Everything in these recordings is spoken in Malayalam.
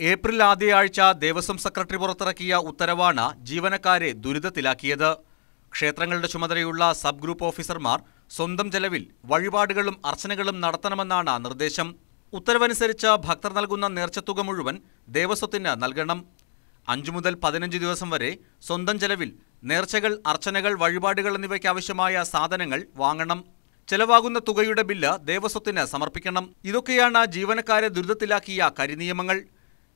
ഏപ്രിൽ ആദ്യയാഴ്ച ദേവസ്വം സെക്രട്ടറി പുറത്തിറക്കിയ ഉത്തരവാണ് ജീവനക്കാരെ ദുരിതത്തിലാക്കിയത്. ക്ഷേത്രങ്ങളുടെ ചുമതലയുള്ള സബ് ഗ്രൂപ്പ് ഓഫീസർമാർ സ്വന്തം ചെലവിൽ വഴിപാടുകളും അർച്ചനകളും നടത്തണമെന്നാണ് നിർദ്ദേശം. ഉത്തരവനുസരിച്ച് ഭക്തർ നൽകുന്ന നേർച്ചത്തുക മുഴുവൻ ദേവസ്വത്തിന് നൽകണം. അഞ്ചു മുതൽ പതിനഞ്ച് ദിവസം വരെ സ്വന്തം ചെലവിൽ നേർച്ചകൾ അർച്ചനകൾ വഴിപാടുകൾ എന്നിവയ്ക്ക് ആവശ്യമായ സാധനങ്ങൾ വാങ്ങണം. ചെലവാകുന്ന തുകയുടെ ബില്ല് ദേവസ്വത്തിന് സമർപ്പിക്കണം. ഇതൊക്കെയാണ് ജീവനക്കാരെ ദുരിതത്തിലാക്കിയ കരിനിയമങ്ങൾ.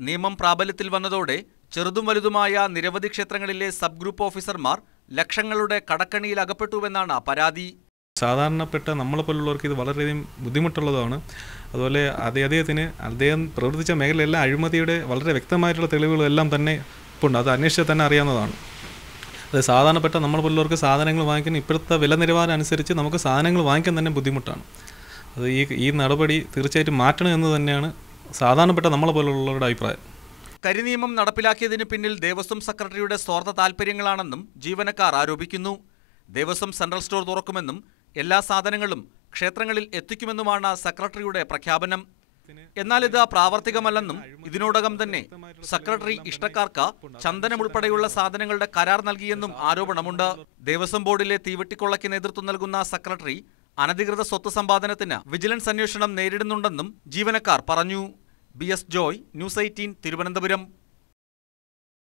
നിയമം പ്രാബല്യത്തിൽ വന്നതോടെ ചെറുതും വലുതുമായ നിരവധി ക്ഷേത്രങ്ങളിലെ സബ് ഗ്രൂപ്പ് ഓഫീസർമാർ ലക്ഷങ്ങളുടെ കടക്കണിയിൽ അകപ്പെട്ടുവെന്നാണ് പരാതി. സാധാരണപ്പെട്ട നമ്മളെ പോലുള്ളവർക്ക് ഇത് വളരെയധികം ബുദ്ധിമുട്ടുള്ളതാണ്. അതുപോലെ അതേ അദ്ദേഹത്തിന് അദ്ദേഹം പ്രവർത്തിച്ച മേഖലയെല്ലാം അഴിമതിയുടെ വളരെ വ്യക്തമായിട്ടുള്ള തെളിവുകളെല്ലാം തന്നെ ഇപ്പോൾ ഉണ്ട് അത് അന്വേഷിച്ചാൽ തന്നെ അറിയാവുന്നതാണ്. അത് സാധാരണപ്പെട്ട നമ്മളെ പോലുള്ളവർക്ക് സാധനങ്ങൾ വാങ്ങിക്കുന്ന ഇപ്പോഴത്തെ വില നിലവാരം അനുസരിച്ച് നമുക്ക് സാധനങ്ങൾ വാങ്ങിക്കാൻ തന്നെ ബുദ്ധിമുട്ടാണ്. അത് ഈ ഈ നടപടി തീർച്ചയായിട്ടും മാറ്റണം എന്ന് തന്നെയാണ് സാധാരണപ്പെട്ട നമ്മളെ പോലുള്ളവരുടെ അഭിപ്രായം. കരിനിയമം നടപ്പിലാക്കിയതിന് പിന്നിൽ ദേവസ്വം സെക്രട്ടറിയുടെ സ്വാർത്ഥ താൽപ്പര്യങ്ങളാണെന്നും ജീവനക്കാർ ആരോപിക്കുന്നു. ദേവസ്വം സെൻട്രൽ സ്റ്റോർ തുറക്കുമെന്നും എല്ലാ സാധനങ്ങളും ക്ഷേത്രങ്ങളിൽ എത്തിക്കുമെന്നുമാണ് സെക്രട്ടറിയുടെ പ്രഖ്യാപനം. എന്നാൽ ഇത് പ്രാവർത്തികമല്ലെന്നും ഇതിനോടകം തന്നെ സെക്രട്ടറി ഇഷ്ടക്കാർക്ക് ചന്ദനമുൾപ്പെടെയുള്ള സാധനങ്ങളുടെ കരാർ നൽകിയെന്നും ആരോപണമുണ്ട്. ദേവസ്വം ബോർഡിലെ തീവെട്ടിക്കൊള്ളയ്ക്ക് നേതൃത്വം നൽകുന്ന സെക്രട്ടറി അനധികൃത സ്വത്ത് സമ്പാദനത്തിന് വിജിലൻസ് അന്വേഷണം നേരിടുന്നുണ്ടെന്നും ജീവനക്കാർ പറഞ്ഞു. B. S. Joy news eighteen Thiruvananthapuram.